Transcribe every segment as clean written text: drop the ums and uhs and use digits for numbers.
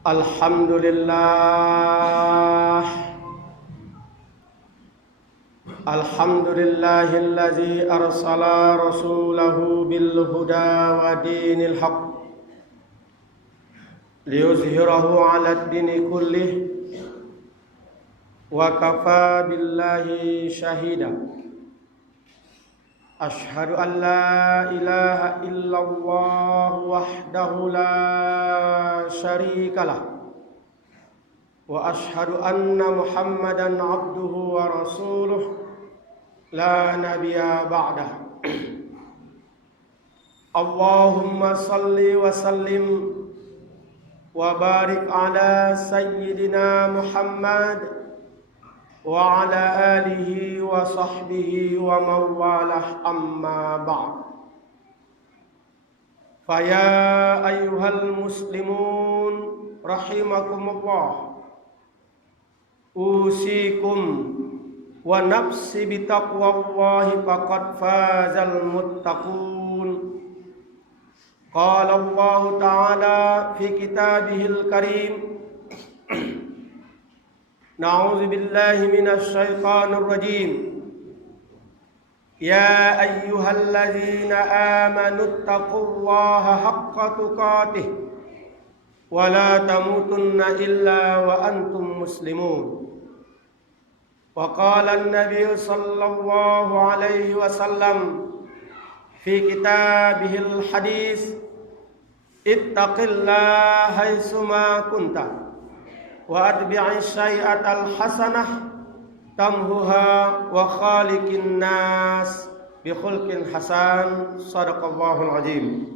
Alhamdulillah. Alhamdulillahillazi arsala rasulahu bil huda wa dinil haq liyuzhirahu 'alad dini kullih wa kafa billahi shahida. Ashhadu an la ilaha illallah wahdahu la syarikalah wa ashhadu anna Muhammadan abduhu wa rasuluh la nabiyya ba'dah. Allahumma salli wa sallim wa barik ala sayyidina Muhammad wa ala alihi wa sahbihi wa mawalah, amma ba'd. Faya ayyuhal muslimun rahimakumullah, usikum wa nafsi bitaqwallahi faqad fazal muttaqun. Qala Allah ta'ala fi kitabihil karim, Na'udzu billahi minasy syaithanir rajim. Ya ayyuhalladzina amanu taqullaha haqqa tuqatih wa la tamutunna illa wa antum muslimun. Wa qala an-nabiy sallallahu alaihi wasallam fi kitabihil hadis, ittaqillaha haitsuma kunta wa atbi'i syai'atal hasanah tamhuha wa khaliqin nas bi khulqin hasan. Shadaqallahul azim.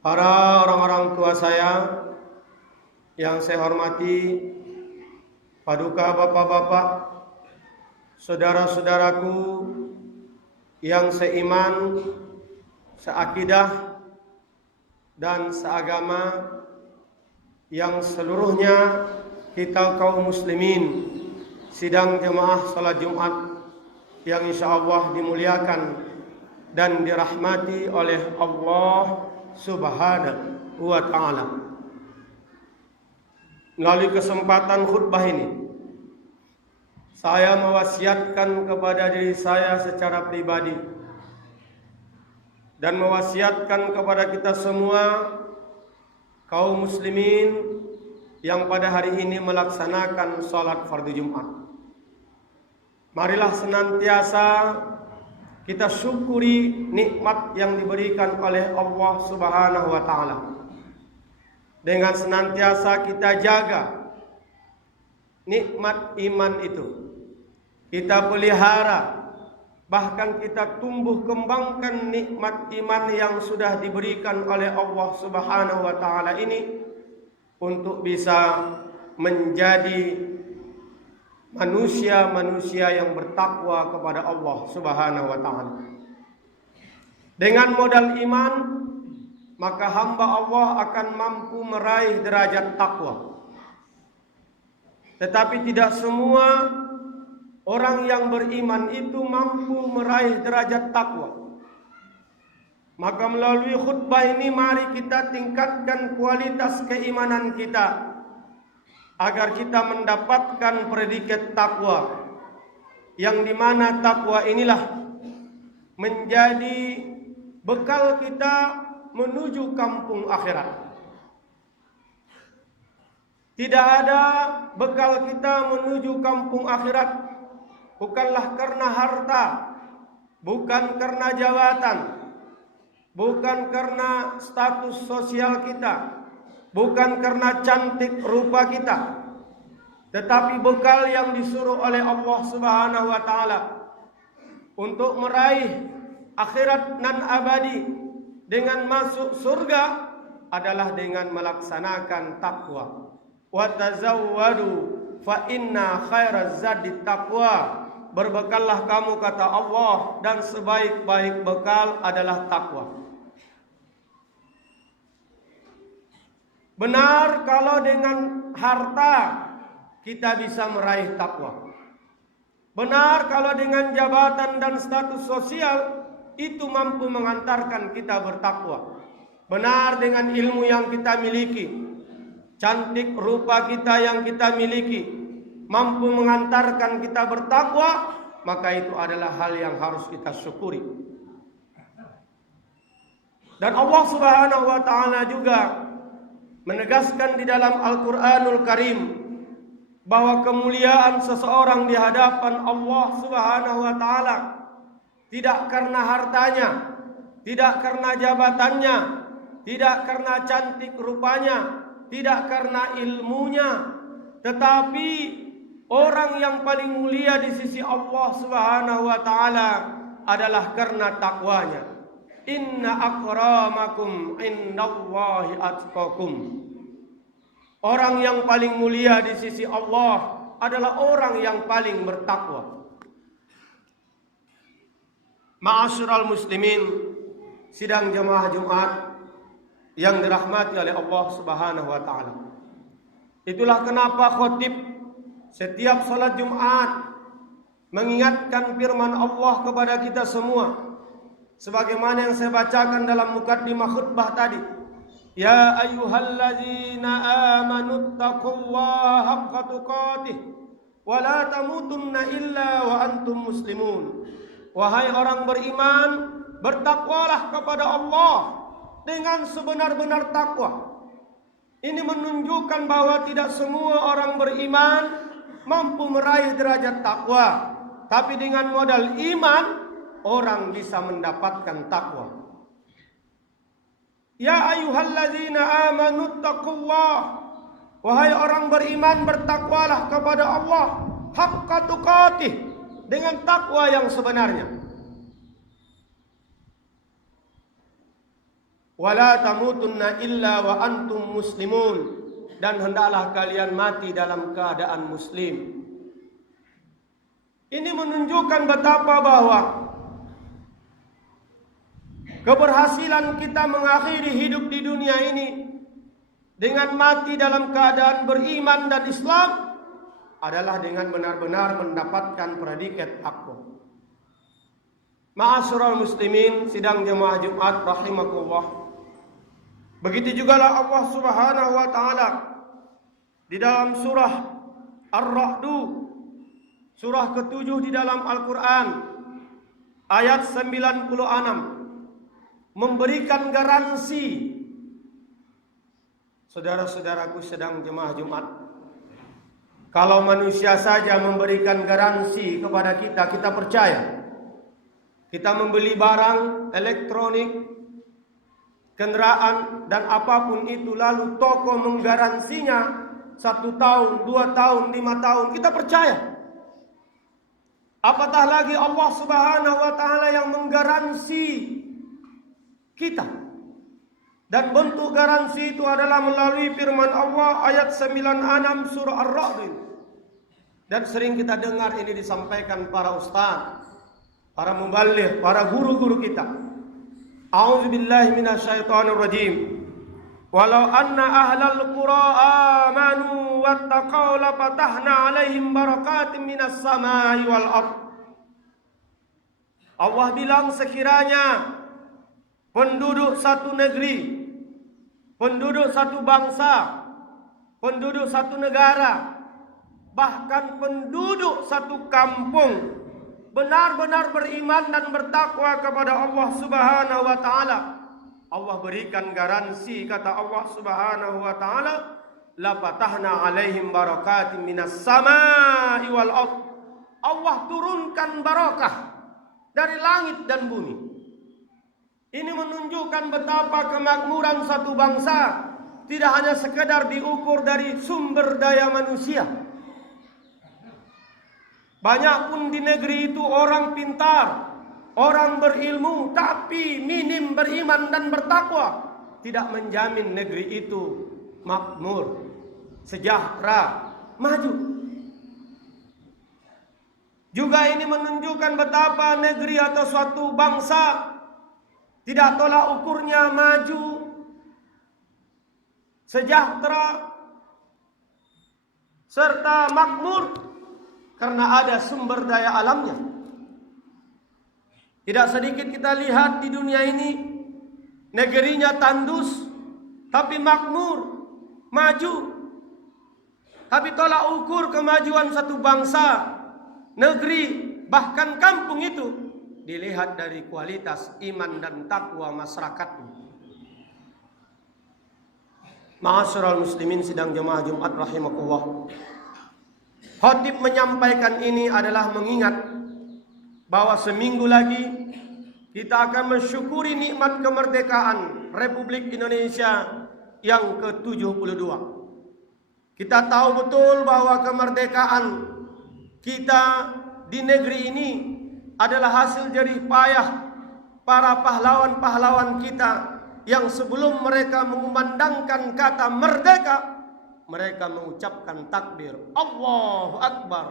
Para orang-orang tua saya yang saya hormati, paduka bapak-bapak, saudara-saudaraku yang seiman, seakidah dan seagama, yang seluruhnya kita kaum muslimin sidang jemaah salat Jumat yang insyaallah dimuliakan dan dirahmati oleh Allah Subhanahu wa ta'ala. Melalui kesempatan khutbah ini, saya mewasiatkan kepada diri saya secara pribadi dan mewasiatkan kepada kita semua kaum muslimin yang pada hari ini melaksanakan salat fardu Jumat. Marilah senantiasa kita syukuri nikmat yang diberikan oleh Allah Subhanahu wa ta'ala. Dengan senantiasa kita jaga nikmat iman itu, kita pelihara, bahkan kita tumbuh kembangkan nikmat iman yang sudah diberikan oleh Allah Subhanahu wa ta'ala ini untuk bisa menjadi manusia-manusia yang bertakwa kepada Allah Subhanahu wa ta'ala. Dengan modal iman, maka hamba Allah akan mampu meraih derajat takwa. Tetapi tidak semua orang yang beriman itu mampu meraih derajat takwa. Maka melalui khutbah ini mari kita tingkatkan kualitas keimanan kita agar kita mendapatkan predikat takwa, yang dimana takwa inilah menjadi bekal kita menuju kampung akhirat. Tidak ada bekal kita menuju kampung akhirat bukanlah karena harta, bukan karena jabatan, bukan karena status sosial kita, bukan karena cantik rupa kita, tetapi bekal yang disuruh oleh Allah Subhanahu wa ta'ala untuk meraih akhirat nan abadi dengan masuk surga adalah dengan melaksanakan takwa. Wa tazawwadu fa inna khairaz zadi taqwa. Berbekallah kamu, kata Allah, dan sebaik-baik bekal adalah takwa. Benar kalau dengan harta kita bisa meraih takwa. Benar kalau dengan jabatan dan status sosial itu mampu mengantarkan kita bertakwa. Benar dengan ilmu yang kita miliki. cantik rupa kita yang kita miliki mampu mengantarkan kita bertakwa, maka itu adalah hal yang harus kita syukuri. Dan Allah Subhanahu wa taala juga menegaskan di dalam Al-Qur'anul Karim bahwa kemuliaan seseorang di hadapan Allah Subhanahu wa taala tidak karena hartanya, tidak karena jabatannya, tidak karena cantik rupanya, tidak karena ilmunya, tetapi orang yang paling mulia di sisi Allah Subhanahu wa taala adalah karena takwanya. Inna akramakum indallahi atqakum. Orang yang paling mulia di sisi Allah adalah orang yang paling bertakwa. Ma'asyiral muslimin, sidang jemaah Jumat yang dirahmati oleh Allah Subhanahu wa taala. Itulah kenapa khotib setiap salat Jumat mengingatkan firman Allah kepada kita semua, sebagaimana yang saya bacakan dalam mukaddimah khutbah tadi. Ya ayyuhalladzina amanu taqullaha haqqa tuqatih wa la tamutunna illa wa antum muslimun. Wahai orang beriman, bertakwalah kepada Allah dengan sebenar-benar takwa. Ini menunjukkan bahwa tidak semua orang beriman mampu meraih derajat takwa, tapi dengan modal iman orang bisa mendapatkan takwa. Ya ayyuhalladzina amanu taqullah, wahai orang beriman, bertakwalah kepada Allah haqqa tuqatih, dengan takwa yang sebenarnya. Wala tamutunna illa wa antum muslimun, dan hendaklah kalian mati dalam keadaan muslim. Ini menunjukkan betapa bahwa keberhasilan kita mengakhiri hidup di dunia ini dengan mati dalam keadaan beriman dan Islam adalah dengan benar-benar mendapatkan predikat takwa. Ma'asyiral muslimin, sidang jemaah Jumat rahimakumullah. Begitu jugalah Allah Subhanahu wa taala di dalam surah Ar-Ra'd, surah ke-7 di dalam Al-Qur'an, ayat 96, memberikan garansi. Saudara-saudaraku sedang jemaah Jumat, kalau manusia saja memberikan garansi kepada kita, kita percaya. Kita membeli barang elektronik, kendaraan dan apapun itu, lalu toko menggaransinya 1 tahun, 2 tahun, 5 tahun, kita percaya. Apatah lagi Allah Subhanahu wa taala yang menggaransi kita. Dan bentuk garansi itu adalah melalui firman Allah ayat 96 surah Ar-Ra'd. Dan sering kita dengar ini disampaikan para ustaz, para muballigh, para guru-guru kita. A'udzubillahi minasyaitonir rajim. Walau anna ahlal qura amanu wattaqau la fatahna 'alaihim barakatim minas samai wal ardh. Allah bilang, sekiranya penduduk satu negeri, penduduk satu bangsa, penduduk satu negara, bahkan penduduk satu kampung benar-benar beriman dan bertakwa kepada Allah Subhanahu wa taala, Allah berikan garansi, kata Allah Subhanahu wa taala, la fatahna 'alaihim barakatim minas samai wal ardh. Allah turunkan barakah dari langit dan bumi. Ini menunjukkan betapa kemakmuran satu bangsa tidak hanya sekedar diukur dari sumber daya manusia. Banyak pun di negeri itu orang pintar, orang berilmu, tapi minim beriman dan bertakwa, tidak menjamin negeri itu makmur, sejahtera, maju. Juga ini menunjukkan betapa negeri atau suatu bangsa tidak tolak ukurnya maju, sejahtera, serta makmur karena ada sumber daya alamnya. Tidak sedikit kita lihat di dunia ini, negerinya tandus tapi makmur, maju. Tapi tolak ukur kemajuan satu bangsa, negeri, bahkan kampung itu dilihat dari kualitas iman dan takwa masyarakatnya. Ma'asyiral muslimin sidang jemaah Jumat rahimakumullah. Khatib menyampaikan ini adalah mengingat bahwa seminggu lagi kita akan mensyukuri nikmat kemerdekaan Republik Indonesia yang ke-72. Kita tahu betul bahwa kemerdekaan kita di negeri ini adalah hasil jerih payah para pahlawan-pahlawan kita yang sebelum mereka mengumandangkan kata merdeka, mereka mengucapkan takbir Allahu Akbar,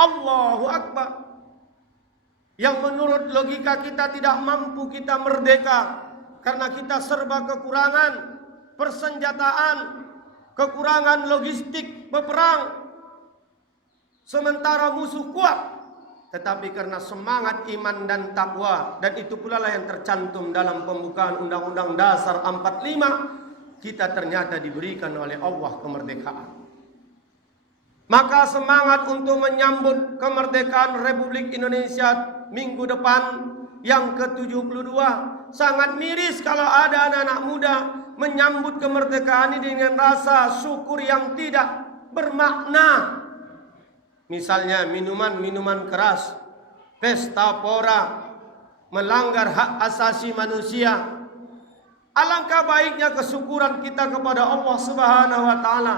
Allahu Akbar. Yang menurut logika kita tidak mampu kita merdeka karena kita serba kekurangan persenjataan, kekurangan logistik peperang, sementara musuh kuat. Tetapi karena semangat iman dan takwa, dan itu pula lah yang tercantum dalam pembukaan Undang-Undang Dasar 45, kita ternyata diberikan oleh Allah kemerdekaan. Maka semangat untuk menyambut kemerdekaan Republik Indonesia minggu depan yang ke-72 sangat miris kalau ada anak-anak muda menyambut kemerdekaan ini dengan rasa syukur yang tidak bermakna. Misalnya minuman-minuman keras, pesta pora, melanggar hak asasi manusia. Alangkah baiknya kesyukuran kita kepada Allah Subhanahu wa taala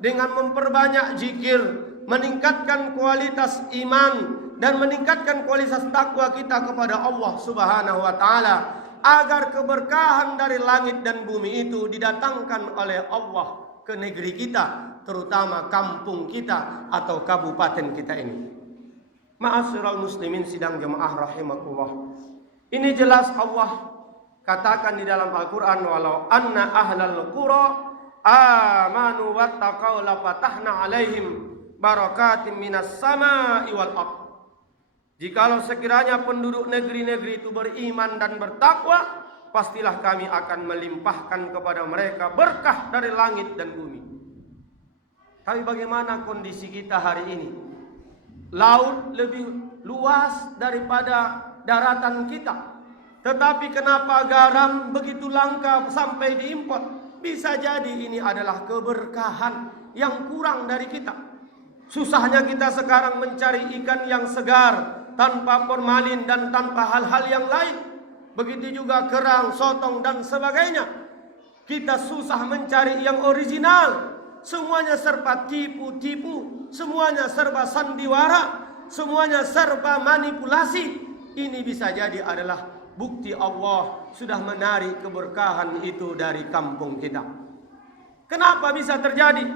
dengan memperbanyak zikir, meningkatkan kualitas iman dan meningkatkan kualitas takwa kita kepada Allah Subhanahu wa taala, agar keberkahan dari langit dan bumi itu didatangkan oleh Allah ke negeri kita, terutama kampung kita atau kabupaten kita ini. Ma'asyiral muslimin sidang jemaah rahimakumullah. Ini jelas Allah katakan di dalam Al-Qur'an, walau anna ahlal qura amanu wattaqau la fatahna alaihim barakatim minas samai wal ardh. Jikalau sekiranya penduduk negeri-negeri itu beriman dan bertakwa, pastilah kami akan melimpahkan kepada mereka berkah dari langit dan bumi. Tapi bagaimana kondisi kita hari ini? Laut lebih luas daripada daratan kita. Tetapi kenapa garam begitu langka sampai diimpor? Bisa jadi ini adalah keberkahan yang kurang dari kita. Susahnya kita sekarang mencari ikan yang segar, tanpa formalin dan tanpa hal-hal yang lain. Begitu juga kerang, sotong dan sebagainya. Kita susah mencari yang original. Semuanya serba tipu-tipu, semuanya serba sandiwara, semuanya serba manipulasi. Ini bisa jadi adalah bukti Allah sudah menarik keberkahan itu dari kampung kita. Kenapa bisa terjadi?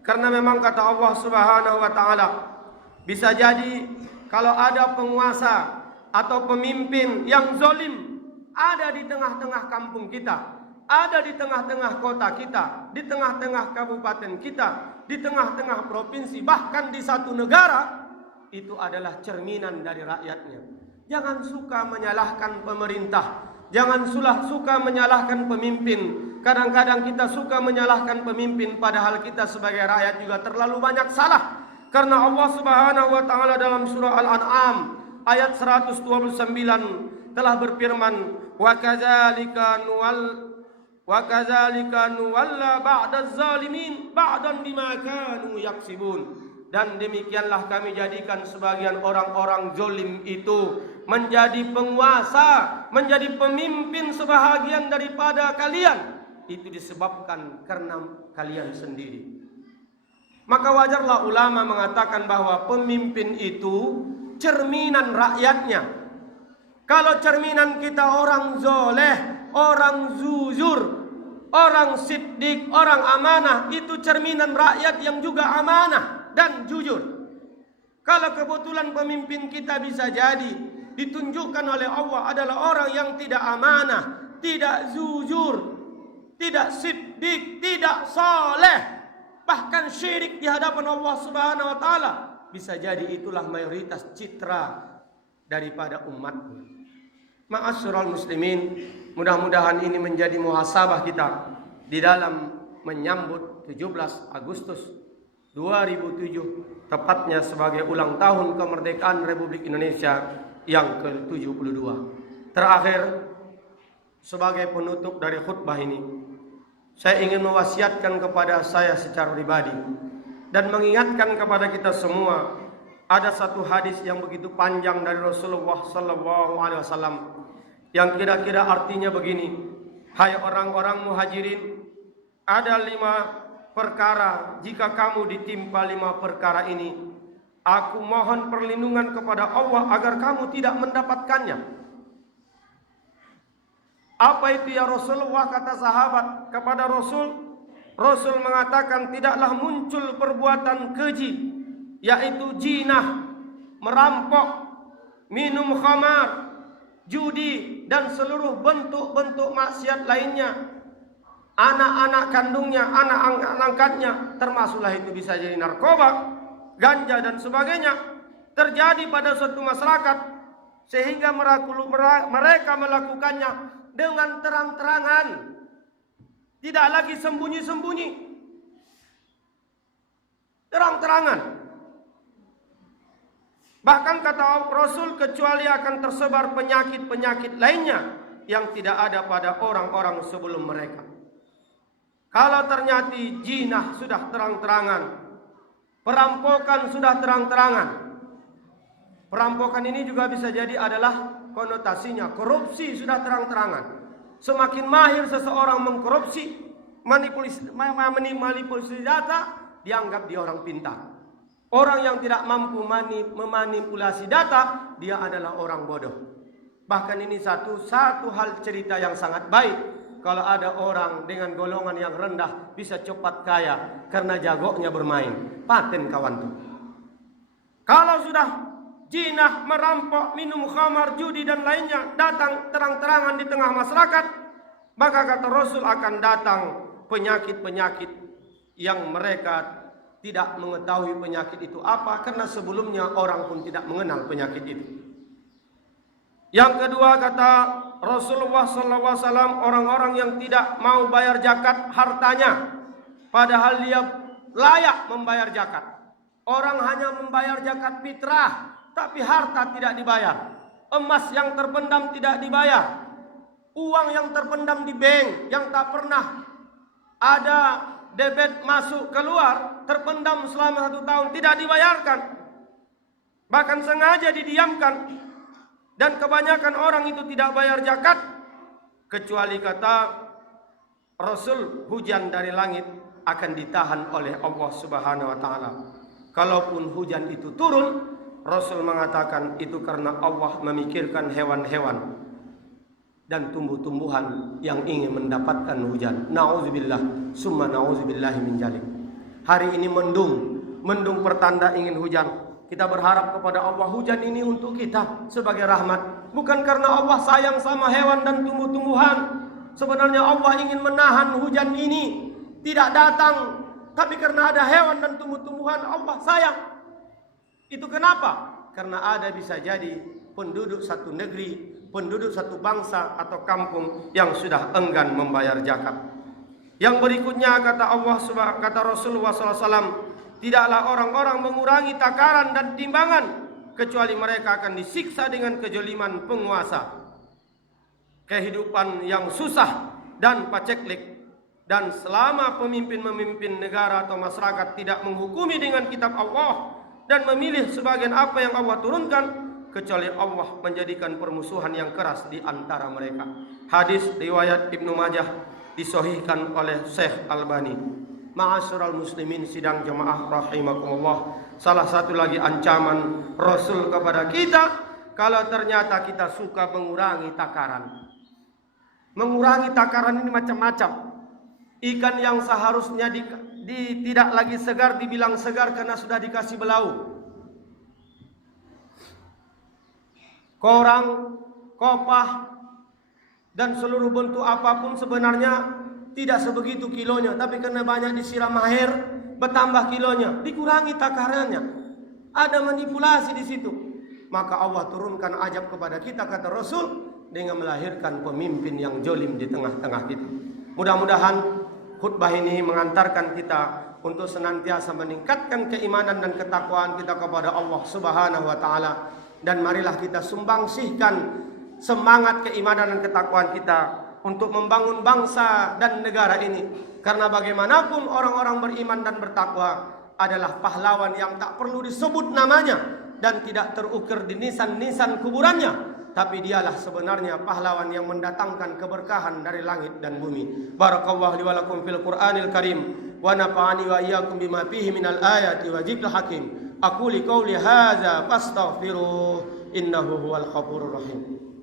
Karena memang kata Allah Subhanahu wa taala, bisa jadi kalau ada penguasa atau pemimpin yang zalim ada di tengah-tengah kampung kita, ada di tengah-tengah kota kita, di tengah-tengah kabupaten kita, di tengah-tengah provinsi, bahkan di satu negara, itu adalah cerminan dari rakyatnya. Jangan suka menyalahkan pemerintah, jangan suka menyalahkan pemimpin. Kadang-kadang kita suka menyalahkan pemimpin, padahal kita sebagai rakyat juga terlalu banyak salah. Karena Allah Subhanahu wa taala dalam surah Al-An'am ayat 129 telah berfirman, wa kadzalika nuwalla ba'daz zalimin ba'dan bima kanu yaksibun. Dan demikianlah kami jadikan sebagian orang-orang zalim itu menjadi penguasa, menjadi pemimpin sebahagian daripada kalian. Itu disebabkan karena kalian sendiri. Maka wajarlah ulama mengatakan bahwa pemimpin itu cerminan rakyatnya. Kalau cerminan kita orang zoleh, orang jujur, orang siddiq, orang amanah, itu cerminan rakyat yang juga amanah dan jujur. Kalau kebetulan pemimpin kita bisa jadi ditunjukkan oleh Allah adalah orang yang tidak amanah, tidak jujur, tidak siddiq, tidak saleh, bahkan syirik di hadapan Allah Subhanahu wa taala, bisa jadi itulah mayoritas citra daripada umatnya. Ma'asyiral muslimin, mudah-mudahan ini menjadi muhasabah kita di dalam menyambut 17 Agustus 2007, tepatnya sebagai ulang tahun kemerdekaan Republik Indonesia yang ke-72. Terakhir, sebagai penutup dari khutbah ini, saya ingin mewasiatkan kepada saya secara pribadi dan mengingatkan kepada kita semua, ada satu hadis yang begitu panjang dari Rasulullah SAW yang kira-kira artinya begini: hai orang-orang muhajirin, ada 5 perkara, jika kamu ditimpa 5 perkara ini, aku mohon perlindungan kepada Allah agar kamu tidak mendapatkannya. Apa itu ya Rasulullah? Kata sahabat kepada Rasul. Rasul mengatakan, tidaklah muncul perbuatan keji, yaitu jinah, merampok, minum khamar, judi, dan seluruh bentuk-bentuk maksiat lainnya. Anak-anak kandungnya, anak angkatnya, termasuklah itu bisa jadi narkoba, ganja, dan sebagainya, terjadi pada suatu masyarakat, sehingga mereka melakukannya dengan terang-terangan, tidak lagi sembunyi-sembunyi, terang-terangan. Bahkan kata Rasul, kecuali akan tersebar penyakit-penyakit lainnya yang tidak ada pada orang-orang sebelum mereka. Kalau ternyata jinah sudah terang-terangan, perampokan sudah terang-terangan. Perampokan ini juga bisa jadi adalah konotasinya korupsi sudah terang-terangan. Semakin mahir seseorang mengkorupsi, manipulasi data, dianggap dia orang pintar. Orang yang tidak mampu memanipulasi data, dia adalah orang bodoh. Bahkan ini satu hal cerita yang sangat baik. Kalau ada orang dengan golongan yang rendah bisa cepat kaya karena jagonya bermain. Paten kawan tuh. Kalau sudah jinah, merampok, minum khamar, judi, dan lainnya datang terang-terangan di tengah masyarakat, maka kata Rasul akan datang penyakit-penyakit yang mereka tidak mengetahui penyakit itu apa, karena sebelumnya orang pun tidak mengenal penyakit itu. Yang kedua, kata Rasulullah SAW, orang-orang yang tidak mau bayar zakat hartanya, padahal dia layak membayar zakat. Orang hanya membayar zakat fitrah, tapi harta tidak dibayar. Emas yang terpendam tidak dibayar. Uang yang terpendam di bank yang tak pernah ada debit masuk keluar, terpendam selama 1 tahun, tidak dibayarkan. Bahkan sengaja didiamkan. Dan kebanyakan orang itu tidak bayar zakat, kecuali kata Rasul, hujan dari langit akan ditahan oleh Allah Subhanahu wa taala. Kalaupun hujan itu turun, Rasul mengatakan itu karena Allah memikirkan hewan-hewan dan tumbuh-tumbuhan yang ingin mendapatkan hujan. Nauzubillah, summa nauzubillahi min dzalik. Hari ini mendung pertanda ingin hujan. Kita berharap kepada Allah hujan ini untuk kita sebagai rahmat, bukan karena Allah sayang sama hewan dan tumbuh-tumbuhan. Sebenarnya Allah ingin menahan hujan ini tidak datang, tapi karena ada hewan dan tumbuh-tumbuhan Allah sayang. Itu kenapa? Karena ada bisa jadi penduduk satu negeri, penduduk satu bangsa atau kampung yang sudah enggan membayar zakat. Yang berikutnya kata Rasulullah SAW, tidaklah orang-orang mengurangi takaran dan timbangan, kecuali mereka akan disiksa dengan kejoliman penguasa. Kehidupan yang susah dan paceklik. Dan selama pemimpin-pemimpin negara atau masyarakat tidak menghukumi dengan kitab Allah dan memilih sebagian apa yang Allah turunkan, kecuali Allah menjadikan permusuhan yang keras di antara mereka. Hadis riwayat Ibnu Majah, disahihkan oleh Syekh Albani. Ma'asyiral muslimin sidang jemaah rahimakumullah, salah satu lagi ancaman Rasul kepada kita, kalau ternyata kita suka mengurangi takaran. Mengurangi takaran ini macam-macam. Ikan yang seharusnya tidak lagi segar dibilang segar karena sudah dikasih belau. Korang, kopah, dan seluruh bentuk apapun sebenarnya tidak sebegitu kilonya, tapi karena banyak disiram air, bertambah kilonya, dikurangi takarannya. Ada manipulasi di situ. Maka Allah turunkan azab kepada kita, kata Rasul, dengan melahirkan pemimpin yang jolim di tengah-tengah kita. Mudah-mudahan khutbah ini mengantarkan kita untuk senantiasa meningkatkan keimanan dan ketakwaan kita kepada Allah Subhanahu wa taala. Dan marilah kita sumbangsihkan semangat keimanan dan ketakwaan kita untuk membangun bangsa dan negara ini. Karena bagaimanapun orang-orang beriman dan bertakwa adalah pahlawan yang tak perlu disebut namanya dan tidak terukir di nisan-nisan kuburannya, tapi dialah sebenarnya pahlawan yang mendatangkan keberkahan dari langit dan bumi. Barakallahu li wa lakum fil Qur'anil Karim wa nafa'ani wa iyyakum bima fihi minal ayati wa dzikril hakim. Aqulu qouli hadza fastaghfiruh innahu huwal ghafurur rahim.